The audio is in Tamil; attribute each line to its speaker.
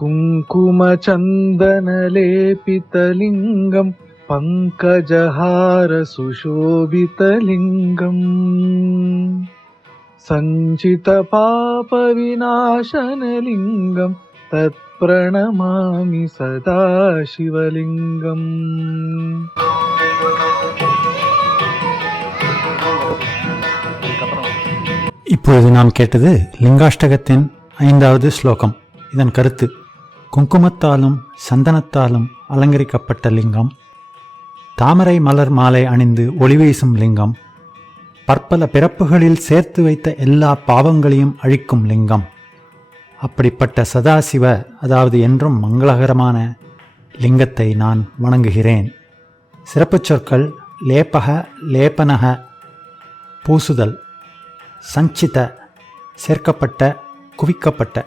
Speaker 1: कुङ्कुमचन्दनलेपितलिङ्गम् पङ्कजहारसुशोभितलिङ्गम् सञ्चितपापविनाशनलिङ्गम् तत्प्रणमामि सदा शिवलिङ्गम्
Speaker 2: இப்பொழுது நாம் கேட்டது லிங்காஷ்டகத்தின் ஐந்தாவது ஸ்லோகம் இதன் கருத்து குங்குமத்தாலும் சந்தனத்தாலும் அலங்கரிக்கப்பட்ட லிங்கம். தாமரை மலர் மாலை அணிந்து ஒளிவீசும் லிங்கம். பற்பல பிறப்புகளில் சேர்த்து வைத்த எல்லா பாவங்களையும் அழிக்கும் லிங்கம். அப்படிப்பட்ட சதாசிவ அதாவது என்றும் மங்களகரமான லிங்கத்தை நான் வணங்குகிறேன். சிறப்புச் சொற்கள் லேப்பக லேபனக பூசுதல் சஞ்சித சேர்க்கப்பட்ட குவிக்கப்பட்ட.